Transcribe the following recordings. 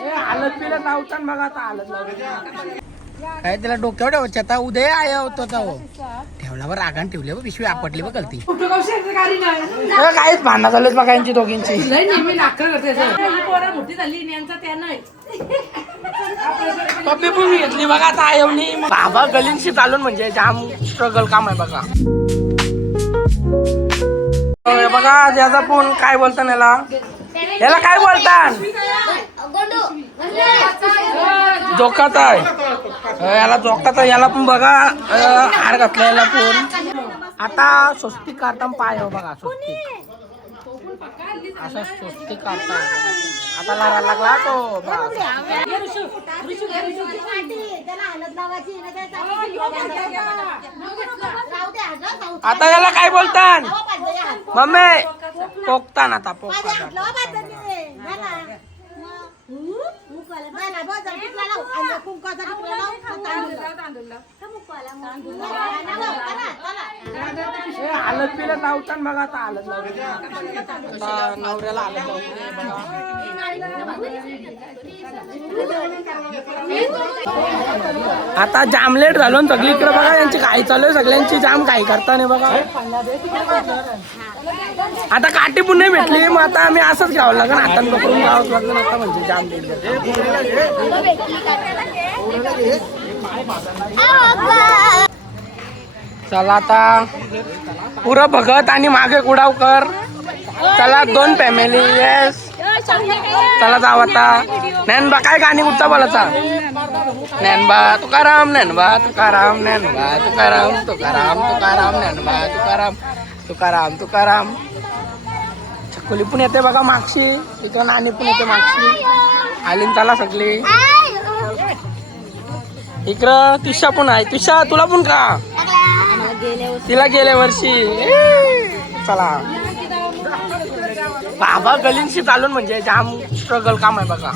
हालत पिलत लावतात बघा आता हालत लावतात काय त्याला डोक्यावर ठेवायचं आता उद्या आया होतो ठेवला बरं रागान ठेवले बघ पिशवी आपटली बघ गलती काहीच भांडणं झालेत बघा यांची दोघींची पप्पी पण घेतली बघा आता आयवनी बाबा गलींशी चालून म्हणजे जाम स्ट्रगल काम आहे बघा बघा ज्याचा फोन काय बोलता याला काय बोलता जोकात आहे याला जोकात आहे याला पण बघा हार घातला याला पण आता स्वस्तिक काढता पाय हो बघा स्वस्तिक असं स्वस्तिक काढता आता लढा लागला तो आता याला काय बोलतान मम्मी पोकतान आता पोकता हालत पिलत लावतात बघा आता हालत लावतात नवऱ्याला हालत आता जाम लेट झालो सगळीकडे बघा यांची घाई चालू आहे सगळ्यांची जाम घाई करताना बघा आता काठी पण नाही भेटली मग आता आम्ही असंच घ्यावं लागेल हातान पकडून घ्यावं लागेल आता म्हणजे जाम लेट चला आता पुरं भगत आणि मागे कुडावकर चला 2 फॅमिली येस चला जाऊ आता नैनबा काय गाणी कुठचा बोलायचा नैनबा तुकाराम नैनबा तुकाराम नैनबा तुकाराम तुकाराम तुकाराम नैनबा तुकाराम तुकाराम तुकाराम छकुली पण येते बघा मागशी इकडं नाणी पण येते मागशी आलीन चला सगळी इकडं तुषा पण आहे तुषा तुला पण का तिला गेल्या वर्षी चला बाबा गलींशी चालून म्हणजे जाम स्ट्रगल काम आहे बघा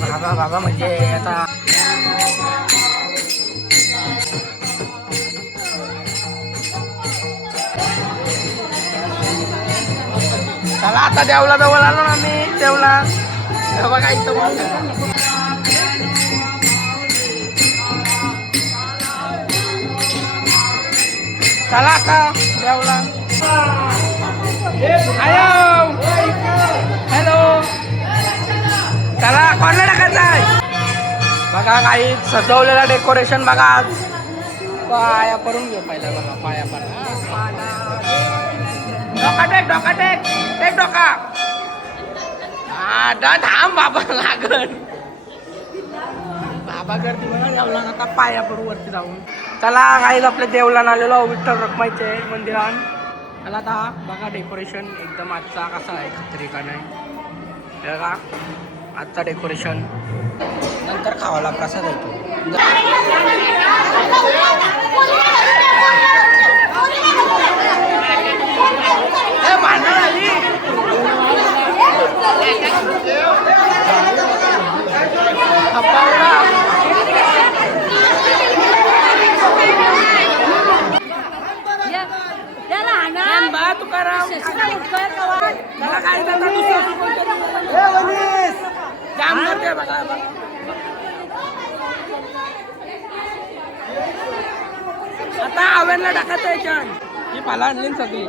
बाबा बाबा म्हणजे आता चला आता देवला जवळ आलो ना आम्ही देवला बघा इथं चला आता देवला हॅलो चला कोणाला टाकायचं आहे बघा काही सजवलेला डेकोरेशन बघा पाया पडून घेऊ पहिला बघा पाया डोका टेक डोका टेक टेक डोका हा थांब बाबा लागल बाबा गर्दी बघा देवला आता पाया पडू वरती जाऊन चला काही आपल्या देवला आलेलो विठ्ठल रखमाईचे मंदिरात त्याला आता बघा डेकोरेशन एकदम आजचा कसा आहे खत्री का नाही बघा आजचा डेकोरेशन नंतर खावाला प्रसाद येतो तुकाराम जाम करते बघा आता आव्यांना टाकायचं याच्यात ही पाला आणली सगळी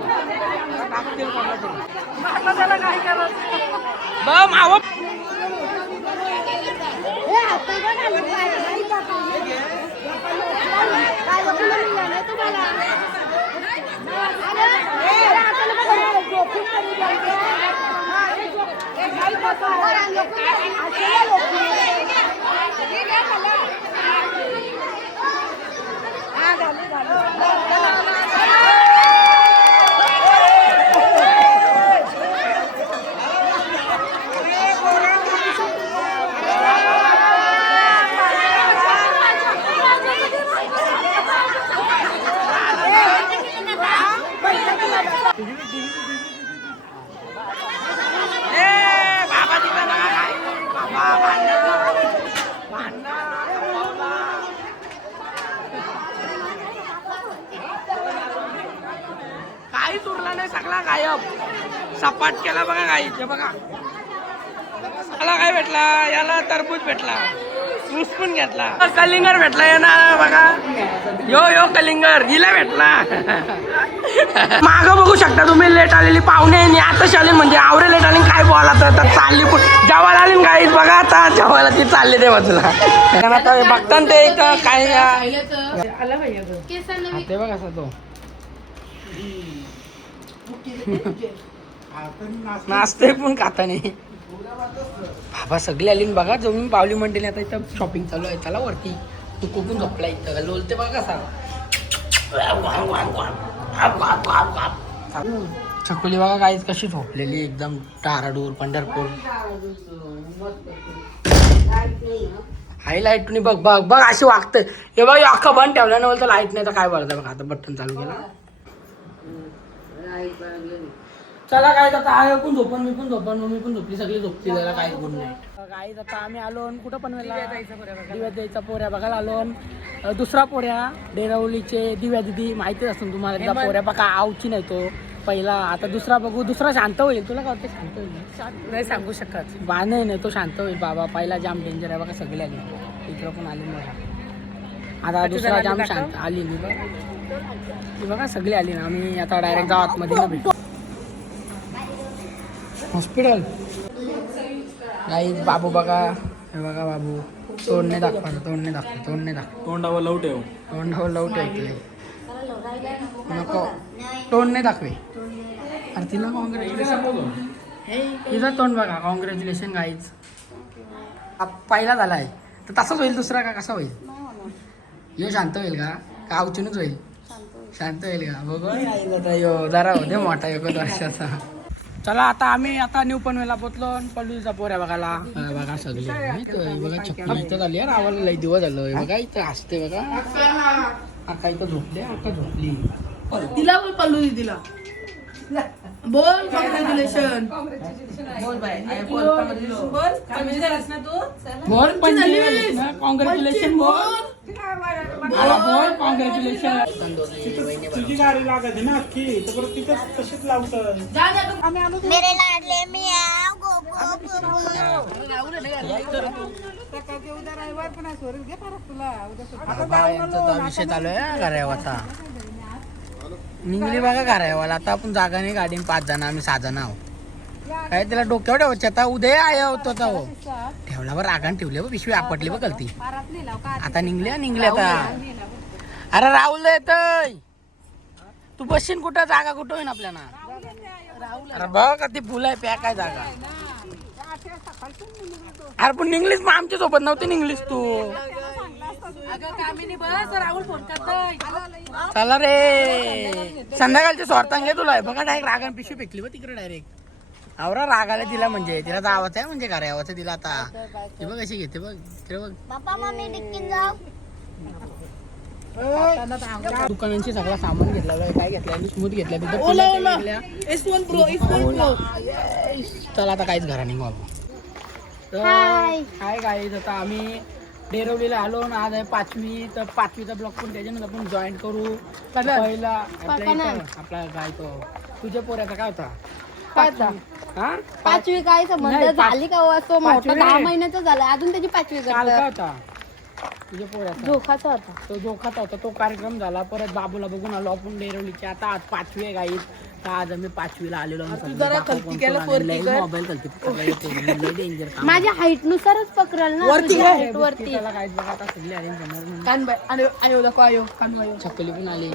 टाकतील कोणाला त्याला काय करत बम आव काहीच उरला नाही सगळा गायब सपाट केला बघा गाईचे बघा मला काय भेटला, याला तरबूज भेटला, ऊस पण घेतला, कलिंगर भेटला ना बघा, यो कलिंगर हिला भेटला. माग बघू शकता तुम्ही लेट आलेली पाहुणे आता आले म्हणजे आवरे लेट आले काय बोला तर चालली पण जेवायला आली काही बघा आता जेवायला ती चालली ते बाजूला. आता बघता ते इथं काय ते बघा असा तो नाचते पण खाता नाही. बाबा सगळी आली बघा जमीन पावली मंडळी आता इथं शॉपिंग चालू आहे. चला वरती तू कुठून झोपला इथं लोलते बघा कसा छकुली बघा काहीच कशी झोपलेली एकदम टाराडूर पंढरपूर. हाय लाईट तुम्ही बघ बघ बघ अशी वागतं हे बघ अख्खा बंद ठेवला ना बोलतो लाईट नाही तर काय बोलतं बघा आता बटन चालू केला. चला काय आता आहे पण झोपण मी पण झोपण मम्मी पण झोपली सगळी झोपली त्याला काही गुण नाही. काय आता आम्ही आलो कुठं पण दिव्या द्यायचा पोऱ्या बघायला आलो. दुसरा पोऱ्या डेरवलीचे दिव्या दिदी माहितीच असून तुम्हाला एकदा पोऱ्या बघा आवची नाही तो पहिला आता दुसरा बघू दुसरा शांत होईल. तुला काय वाटतं शांत होईल नाही सांगू शकत बा नाही तो शांत होईल बाबा पहिला जाम डेंजर आहे बघा सगळे आली इकडं पण आली बघा आता दुसरा जाम शांत आली मी बघा बघा सगळी आली ना आम्ही आता डायरेक्ट जाऊ आतमध्ये ना भेटू हॉस्पिटल. काही बाबू बघा हे बघा बाबू तोंडने दाखवा तोंडने दाखवा तोंडावर लव ठेव ठेवतोय नको तोंडने दाखवे. अरे तिला कॉंग्रॅच्युलेशन तिचं तोंड बघा कॉंग्रॅच्युलेशन गाईज पहिला झालाय तर तसंच होईल दुसरा का कसा होईल यो शांत होईल का आवचूनच होईल शांत होईल का बघ आता यो जरा होते मोठा 1 वर्षाचा. चला आता आम्ही आता न्यू पनवेलला पोचलो पल्लूचा पोऱ्या बघायला बघा सगळे बघा छक्की इथं झाली यार आवाज लई दिवस झालं बघा इथं असते बघा आता इथं झोपले आता झोपली तिला बोल पल्लू दिला बोल कॉंग्रॅच्युलेशन बोल बाय बोल बोल कॉंग्रॅच्युलेशन बोल बोल कॉंग्रॅच्युलेशन. तुझी गाडी लागायची ना अख्खी तर परत तिथं तशीच लावतं मेरे लाडले मियाव गो यांचा विषय चालू आहे गाड्यावाचा निघली बघा गाड्यावाला आता आपण जागा नाही गाडीने 5 जण आम्ही 6 जण आहोत. काय त्याला डोक्यावर ठेवायचे आता उद्या आया होतो ठेवल्यावर रागान ठेवले पिशवी आपटली बघ ती आता निघले आता. अरे राहुल येतय तू बसशील कुठं जागा कुठं होईन आपल्याला अरे बघ का ती फुल आहे पॅक आहे जागा. अरे पण निघलीस मग आमच्या सोबत नव्हती निघलीस तू चला रे संध्याकाळच्या स्वार्थान घे तुला बघा डायरेक्ट रागान पिशवी फेकली बघ तिकडे डायरेक्ट आवरा रागाला तिला म्हणजे तिला जावाचं आहे म्हणजे करायचं तिला आता ती बघ कशी घेते बघ तिकडे बघ पप्पा मम्मी डिक्कीन जाऊ दुकानांची सगळा सामान घेतला काय घेतलं स्मूथ घेतल्या चला आता काहीच घरा नाही बाबा. काय गाईज आता आम्ही डेरवलीला आलो ना आज आहे 5वी तर 5वीचा ब्लॉक पण त्याच्यानंतर आपण जॉईन करू. पहिला आपला काय तो तुझ्या पोऱ्याचा काय होता 5वी काय संबंध झाली का असं मोठा 10 महिन्याचा झाला अजून त्याची 5वी काय होता तुझ्या पोऱ्याचा जोखाचा होता तो जोखाचा होता तो कार्यक्रम झाला. परत बाबूला बघून आलो आपण डेरवलीची आता आज 5वी आहे गाईज तर आज आम्ही 5वीला आलेलो मोबाईल डेंजर माझ्या हाईट नुसारच पकडल ना वरती त्याला काहीच बघा आता सगळी आली छकुली पण आली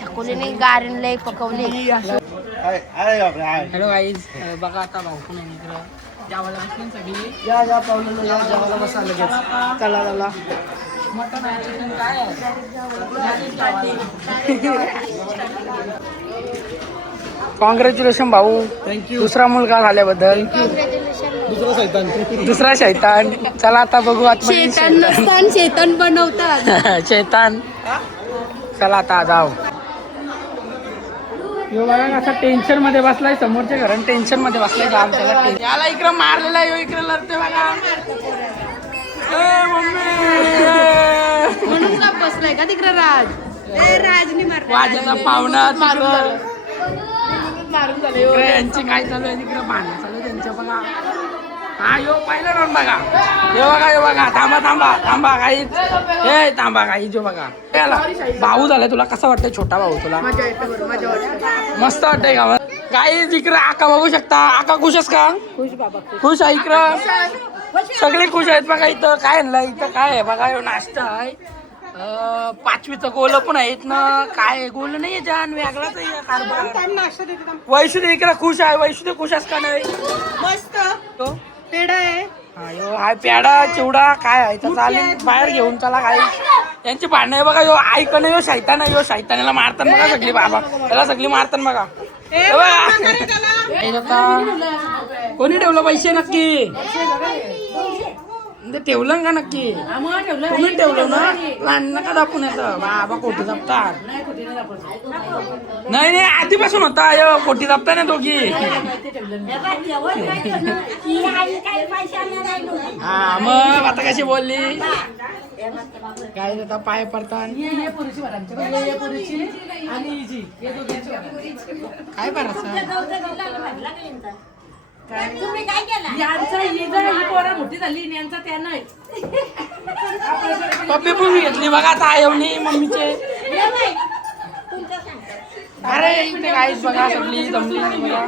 छकुलीने गारण लय पकवली. हॅलो गाईज बघा आता भाऊ पण आहे इकडं जेवायला बसली सगळी या पावलं या जेवायला बसा लगेच चला मटन आहे चिकन काय कॉंग्रॅच्युलेशन भाऊ थँक्यू दुसरा मुलगा झाल्याबद्दल दुसरा शैतान चला आता बघू शेतन बनवतात शैतान चला आता जाऊ यो बघा असा टेन्शन मध्ये बसलाय समोरच्या घरात टेन्शन मध्ये बसलाय जाम त्याला याला इकडं मारलेला यो इकडे लढते बघा म्हणून का बसलाय का तिकडे राजनी वाजेचा पाहुणा मारून झाले यांची काय चालू आहे तिकडे भांडण चालू आहे त्यांच्या बघा हा यो पहिला राऊंड बघा. हे बघा थांबा थांबा थांबा काहीच हे थांबा काहीच जो बघा याला भाऊ झालाय तुला कसा वाटतंय छोटा भाऊ तुला मस्त वाटतंय का काही इकडं आका बघू शकता आका खुश आहेस का खुश आहे इकडं सगळे खुश आहेत बघा इथं काय आणलं इथं काय आहे बघा ह्यो नाश्ता आहे 5वीचं गोल पण आहेत ना काय गोल नाही जान वेगळाच आहे कारभार वैष्णवी इकडे खुश आहे वैष्णवी खुश आहेस का नाही मस्त तो पेढा आहे हाय पेडा चिवडा काय आहे तर चालेल बाहेर घेऊन चला काही यांची भांडणं आहे बघा यो ऐकणं यो शैतानाला मारताना बघा सगळी बाबा त्याला सगळी मारताना बघा हे बघा. हे आता कोणी ठेवलं पैसे नक्की ते ठेवलं का नक्की तुम्ही ठेवलं ना लहान नका दाखवून येतं बाबा कोटी जपतात नाही नाही आधीपासून होता यो कोटी जपता ना दोघी हा मग आता कशी बोलली काय आता पाय पडतात काय करायचं तुम्ही काय केलं मोठी झाली यांचा त्या नाही पप्पी पण घेतली बघा आता येऊनी मम्मीचे अरे इथे काहीच बघा सगळी जमली बघा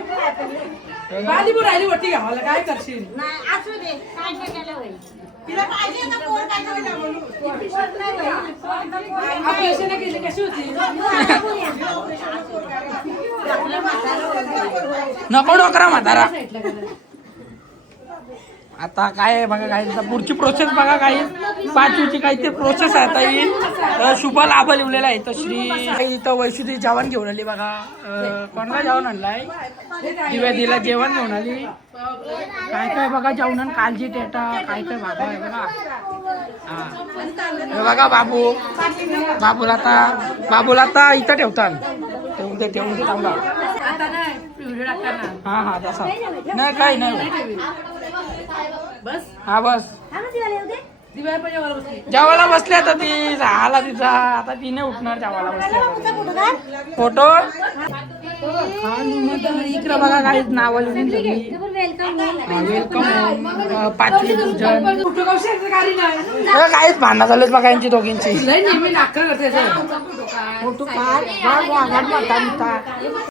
बाली पण राहिली मोठी गावाला काय करशील नाही असू दे काय केलं होईल तिला पाहिजे ना पोर काय ऑपरेशन केली कशी होती नको डोकरा म्हातारा आता काय आहे बघा काय पुढची प्रोसेस बघा काही 5वीची काहीतरी प्रोसेस आहे आता ही शुभ लाभ लिहिलेला आहे तर श्री इथं वैष्णवी जेवण घेऊन आली बघा कोणाला जेवण आणलाय दिव्यादीला जेवण घेऊन आली काय काय बघा जेवण कालची टेटा काय काय भागा आहे बघा हे बघा बाबूला आता इथं ठेवतात ठेवून ते चांगला आता नाही व्हिडिओ टाकताना हा तसा नाही काही नाही बस हा बस दिवाळी पण जेवायला बसली जेवायला बसली आता ती झाला तिचा आता ती नाही उठणार जेवायला बसली फोटो इकडे बघा काही नाव लिहून वेलकम 5वी पूजन कुठं कौशल गाडी नाही काहीच भांडणं झालेत बघा यांची दोघींची लय नेहमी नाकर करते फोटो काढ